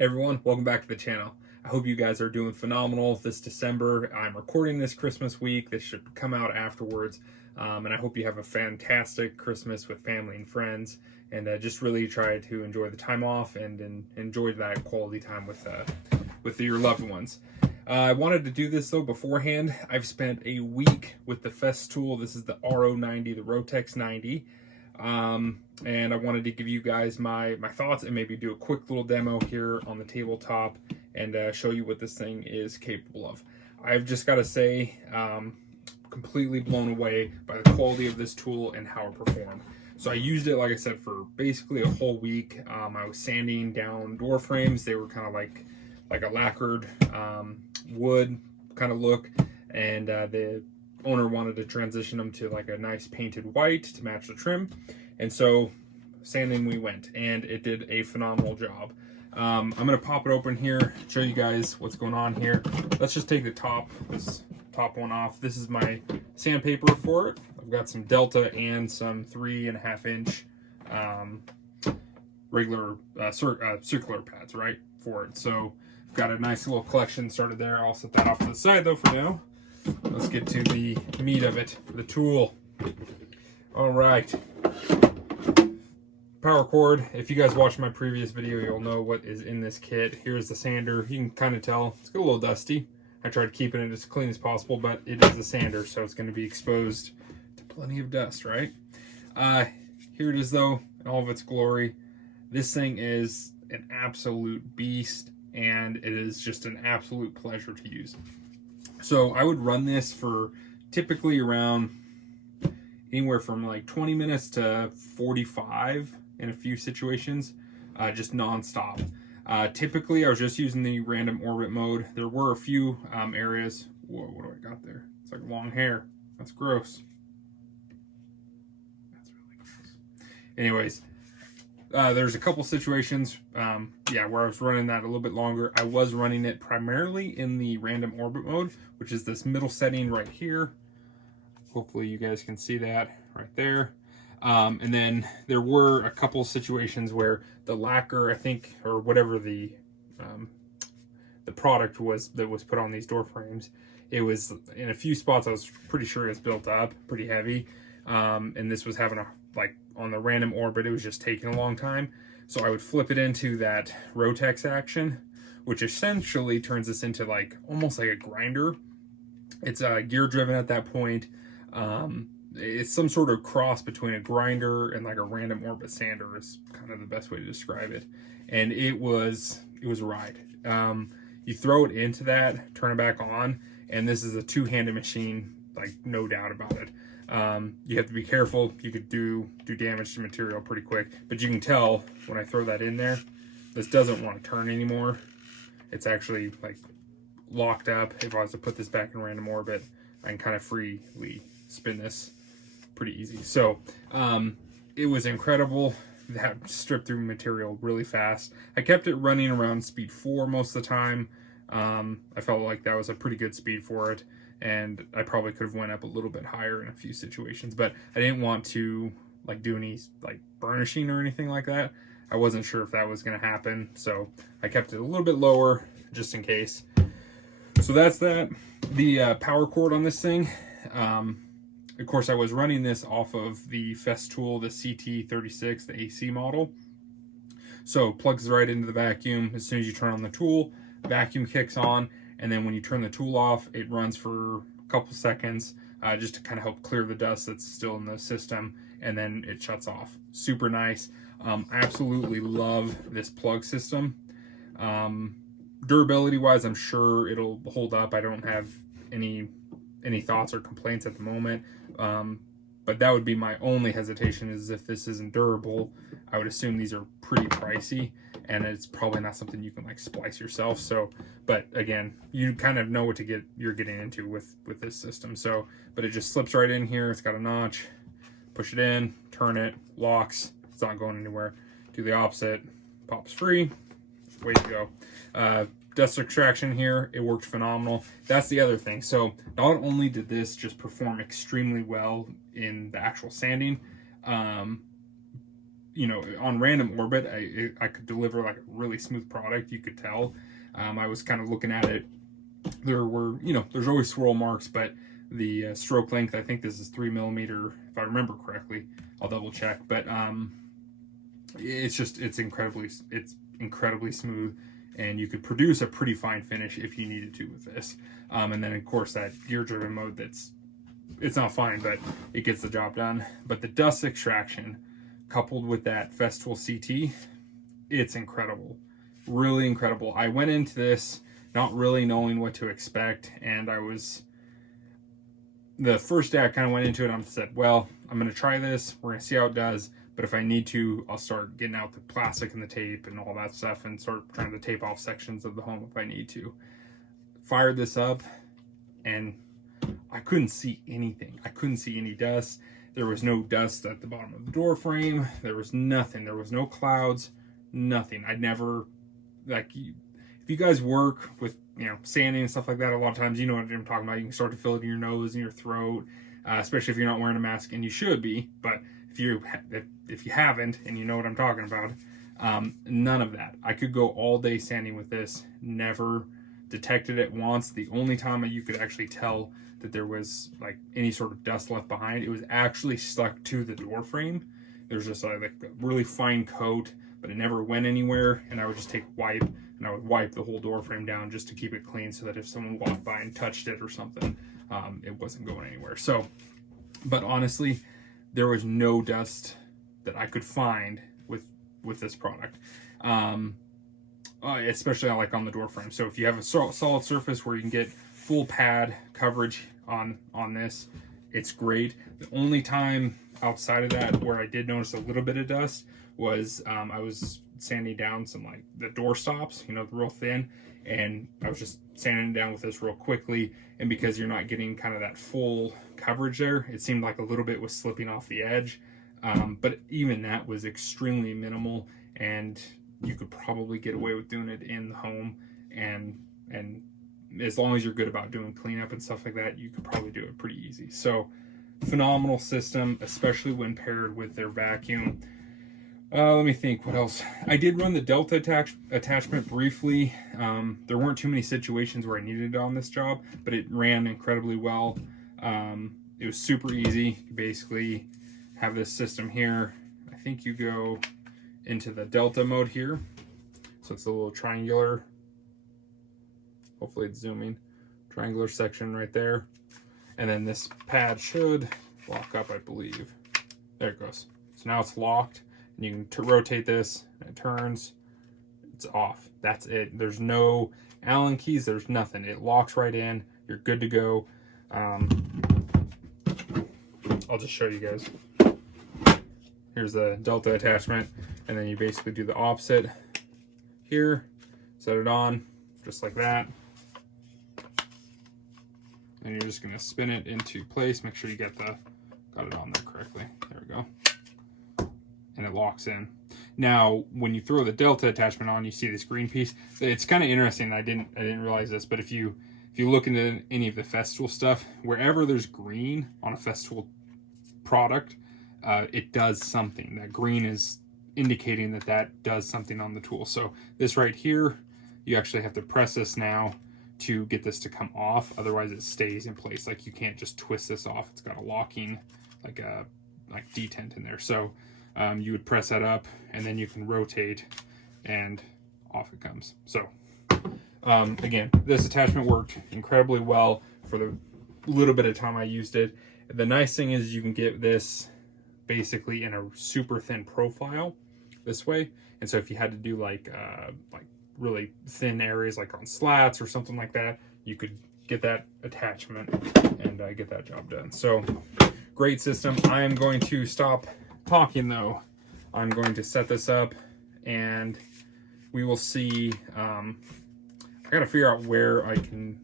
Hey everyone, welcome back to the channel. I hope you guys are doing phenomenal this December. I'm recording this Christmas week. This should come out afterwards. And I hope you have a fantastic Christmas with family and friends, and just really try to enjoy the time off and enjoy that quality time with your loved ones. I wanted to do this though beforehand. I've spent a week with the Festool. This is the RO90, the Rotex 90. And I wanted to give you guys my thoughts and maybe do a quick little demo here on the tabletop and show you what this thing is capable of. I've just got to say, completely blown away by the quality of this tool and how it performed. So I used it, like I said, for basically a whole week. I was sanding down door frames. They were kind of like a lacquered wood kind of look, and the owner wanted to transition them to like a nice painted white to match the trim, and so sanding we went, and it did a phenomenal job. I'm gonna pop it open here, show you guys what's going on here. Let's just take this top one off. This is my sandpaper for it. I've got some Delta and some 3.5 inch regular circular pads, right, for it. So I've got a nice little collection started there. I'll set that off to the side though for now. Let's get to the meat of it, the tool. All right. Power cord. If you guys watched my previous video, you'll know what is in this kit. Here's the sander. You can kind of tell it's a little dusty. I tried keeping it as clean as possible, but it is a sander, so it's going to be exposed to plenty of dust, right? Here it is though, in all of its glory. This thing is an absolute beast, and it is just an absolute pleasure to use. So I would run this for typically around anywhere from like 20 minutes to 45 in a few situations, just non-stop. Typically I was just using the random orbit mode. There were a few areas. Whoa, what do I got there? It's like long hair. That's gross. That's really gross. Anyways, there's a couple situations, where I was running that a little bit longer. I was running it primarily in the random orbit mode, which is this middle setting right here. Hopefully you guys can see that right there. And then there were a couple situations where the lacquer, I think, or whatever the product was that was put on these door frames, it was in a few spots I was pretty sure it's built up pretty heavy. And this was having on the random orbit, it was just taking a long time. So I would flip it into that Rotex action, which essentially turns this into almost like a grinder. It's gear driven at that point. It's some sort of cross between a grinder and like a random orbit sander is kind of the best way to describe it. And it was a ride. You throw it into that, turn it back on, and this is a two-handed machine, no doubt about it. You have to be careful. You could do damage to material pretty quick, but you can tell when I throw that in there, this doesn't want to turn anymore. It's actually locked up. If I was to put this back in random orbit, I can kind of freely spin this pretty easy. So it was incredible. That stripped through material really fast. I kept it running around speed 4 most of the time. I felt like that was a pretty good speed for it, and I probably could have went up a little bit higher in a few situations, but I didn't want to do any burnishing or anything like that. I wasn't sure if that was going to happen, so I kept it a little bit lower just in case. So that's that. The power cord on this thing, of course I was running this off of the Festool, the CT36, the AC model. So it plugs right into the vacuum. As soon as you turn on the tool, vacuum kicks on, and then when you turn the tool off, it runs for a couple seconds just to kind of help clear the dust that's still in the system, and then it shuts off. Super nice. I absolutely love this plug system. Durability wise, I'm sure it'll hold up. I don't have any thoughts or complaints at the moment, but that would be my only hesitation, is if this isn't durable. I would assume these are pretty pricey, and it's probably not something you can splice yourself. So, but again, you kind of know what you're getting into with this system. So, but it just slips right in here. It's got a notch. Push it in, turn it, locks. It's not going anywhere. Do the opposite, pops free. Way to go. Dust extraction here, it worked phenomenal. That's the other thing. So not only did this just perform extremely well in the actual sanding, you know, on random orbit, I could deliver like a really smooth product. You could tell. I was kind of looking at it. There were, you know, there's always swirl marks, but the stroke length, I think this is 3mm, if I remember correctly. I'll double check, but it's incredibly smooth, and you could produce a pretty fine finish if you needed to with this. And then of course that gear driven mode, it's not fine, but it gets the job done. But the dust extraction coupled with that Festool CT, it's incredible, really incredible. I went into this not really knowing what to expect, and the first day I kind of went into it, I said, well, I'm going to try this, we're going to see how it does, but if I need to, I'll start getting out the plastic and the tape and all that stuff and start trying to tape off sections of the home if I need to. Fired this up, and I couldn't see anything. I couldn't see any dust. There was no dust at the bottom of the door frame. There was nothing. There was no clouds, nothing. I'd never, like, if you guys work with, you know, sanding and stuff like that, a lot of times, you know what I'm talking about. You can start to feel it in your nose and your throat, especially if you're not wearing a mask, and you should be. But if you haven't and you know what I'm talking about, none of that. I could go all day sanding with this. Never detected it once. The only time you could actually tell that there was like any sort of dust left behind, it was actually stuck to the door frame. There's just like a really fine coat, but it never went anywhere. And I would just take a wipe, and I would wipe the whole door frame down just to keep it clean, so that if someone walked by and touched it or something, it wasn't going anywhere. So, but honestly, there was no dust that I could find with this product, especially like on the door frame. So if you have a solid surface where you can get full pad coverage on this, it's great. The only time outside of that where I did notice a little bit of dust was I was sanding down some, like, the door stops, you know, real thin, and I was just sanding down with this real quickly, and because you're not getting kind of that full coverage there, it seemed like a little bit was slipping off the edge, but even that was extremely minimal, and you could probably get away with doing it in the home, and as long as you're good about doing cleanup and stuff like that, you could probably do it pretty easy. So phenomenal system, especially when paired with their vacuum. Let me think what else. I did run the Delta attachment briefly. There weren't too many situations where I needed it on this job, but it ran incredibly well. It was super easy. You basically have this system here. I think you go into the Delta mode here. So it's a little triangular, hopefully it's zooming, triangular section right there. And then this pad should lock up, I believe. There it goes. So now it's locked. You can rotate this, and it turns, it's off. That's it. There's no Allen keys, there's nothing. It locks right in, you're good to go. I'll just show you guys. Here's the Delta attachment, and then you basically do the opposite here, set it on, just like that. And you're just gonna spin it into place, make sure you got it on there correctly. There we go. And it locks in. Now, when you throw the Delta attachment on, you see this green piece. It's kind of interesting. I didn't realize this, but if you look into any of the Festool stuff, wherever there's green on a Festool product, it does something. That green is indicating that does something on the tool. So this right here, you actually have to press this now to get this to come off. Otherwise, it stays in place. Like, you can't just twist this off. It's got a locking, like detent in there. So you would press that up, and then you can rotate, and off it comes. So again, this attachment worked incredibly well for the little bit of time I used it. The nice thing is you can get this basically in a super thin profile this way, and so if you had to do like really thin areas, like on slats or something like that, you could get that attachment and get that job done. So great system. I am going to stop talking though. I'm going to set this up, and we will see. I gotta figure out where I can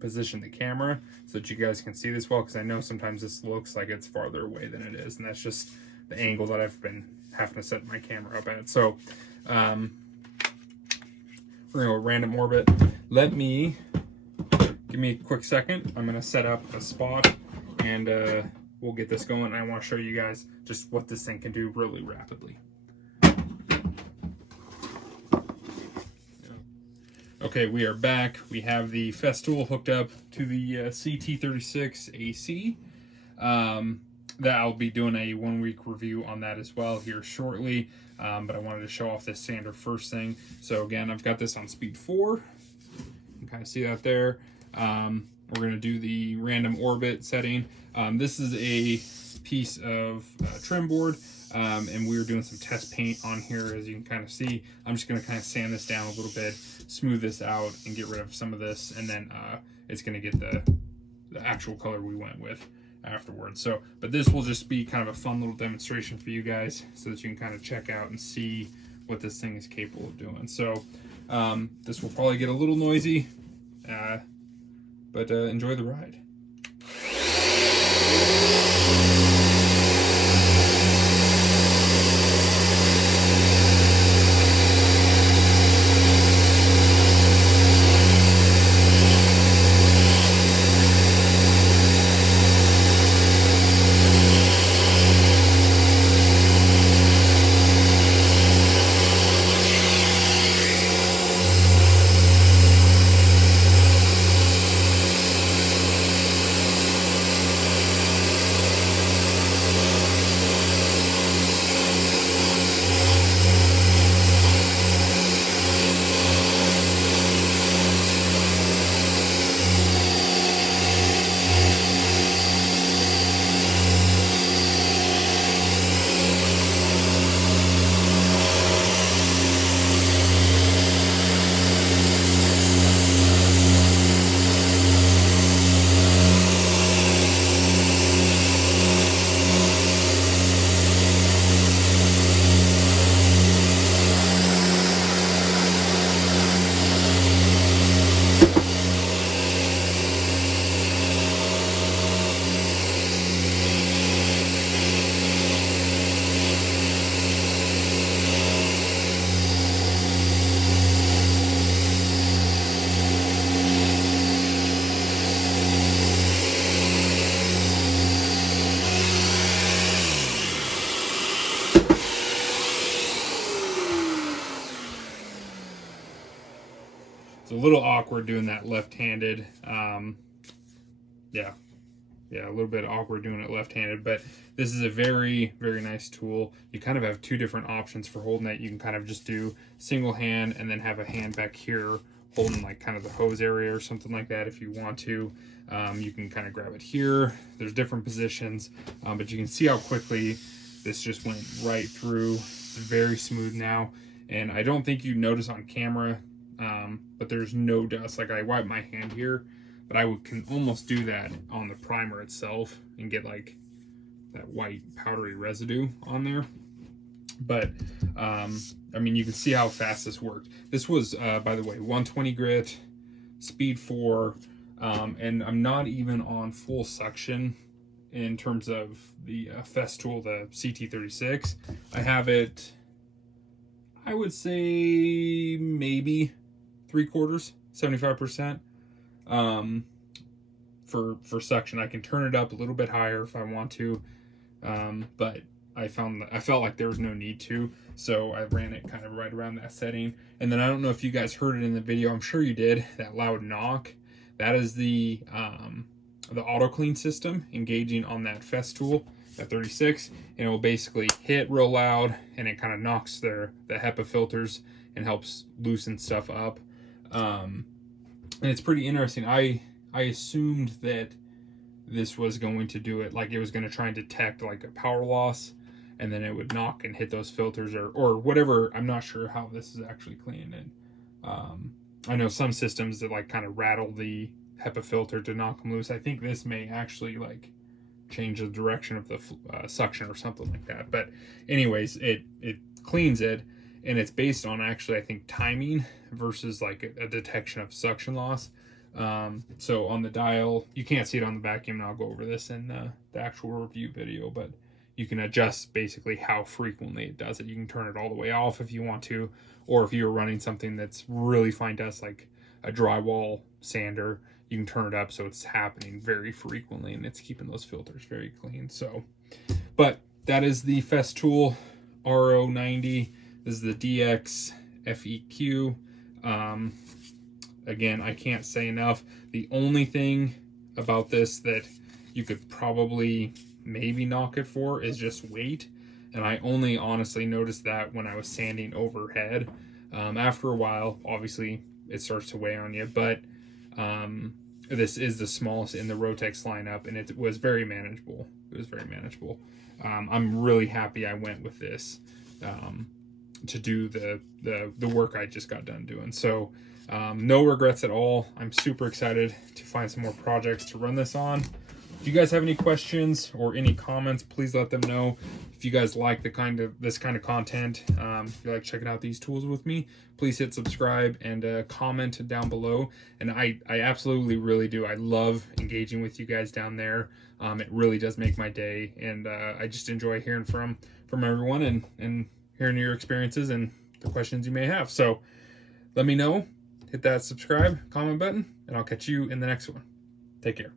position the camera so that you guys can see this well, because I know sometimes this looks like it's farther away than it is, and that's just the angle that I've been having to set my camera up at. So we're gonna go random orbit. Give me a quick second. I'm gonna set up a spot, and we'll get this going. I want to show you guys just what this thing can do really rapidly. Okay, we are back. We have the Festool hooked up to the CT36 AC. That I'll be doing a 1 week review on that as well here shortly. But I wanted to show off this sander first thing. So again, I've got this on speed 4. You can kind of see that there. We're going to do the random orbit setting. This is a piece of trim board. And we were doing some test paint on here, as you can kind of see. I'm just going to kind of sand this down a little bit, smooth this out, and get rid of some of this, and then it's going to get the actual color we went with afterwards. So, but this will just be kind of a fun little demonstration for you guys, so that you can kind of check out and see what this thing is capable of doing. So, this will probably get a little noisy, but enjoy the ride. It's a little awkward doing that left-handed. Yeah, a little bit awkward doing it left-handed, but this is a very, very nice tool. You kind of have two different options for holding it. You can kind of just do single hand and then have a hand back here holding like kind of the hose area or something like that if you want to. You can kind of grab it here. There's different positions, but you can see how quickly this just went right through. It's very smooth now, and I don't think you notice on camera, but there's no dust. Like, I wipe my hand here, but I can almost do that on the primer itself and get like that white powdery residue on there. But I mean, you can see how fast this worked. This was, by the way, 120 grit, speed 4, and I'm not even on full suction in terms of the Festool, the CT36. I have it, I would say maybe 3/4, 75%. For suction, I can turn it up a little bit higher if I want to, but I felt like there was no need to, so I ran it kind of right around that setting. And then I don't know if you guys heard it in the video. I'm sure you did. That loud knock, that is the auto clean system engaging on that Festool, that 36, and it will basically hit real loud, and it kind of knocks the HEPA filters and helps loosen stuff up. And it's pretty interesting. I assumed that this was going to do it, like it was going to try and detect like a power loss, and then it would knock and hit those filters or whatever. I'm not sure how this is actually cleaning it. I know some systems that like kind of rattle the HEPA filter to knock them loose. I think this may actually like change the direction of the suction or something like that. But anyways, it cleans it, and it's based on actually, I think, timing versus like a detection of suction loss. So on the dial, you can't see it on the vacuum, and I'll go over this in the actual review video, but you can adjust basically how frequently it does it. You can turn it all the way off if you want to, or if you're running something that's really fine dust, like a drywall sander, you can turn it up so it's happening very frequently, and it's keeping those filters very clean. So, but that is the Festool RO 90. This is the DX FEQ. again, I can't say enough. The only thing about this that you could probably maybe knock it for is just weight. And I only honestly noticed that when I was sanding overhead. After a while, obviously, it starts to weigh on you. But this is the smallest in the Rotex lineup, and it was very manageable. It was very manageable. I'm really happy I went with this to do the work I just got done doing. So no regrets at all. I'm super excited to find some more projects to run this on. If you guys have any questions or any comments, please let them know. If you guys like this kind of content, if you like checking out these tools with me, please hit subscribe and comment down below. And I absolutely really do. I love engaging with you guys down there. It really does make my day, and I just enjoy hearing from everyone and hearing your experiences and the questions you may have. So let me know. Hit that subscribe, comment button, and I'll catch you in the next one. Take care.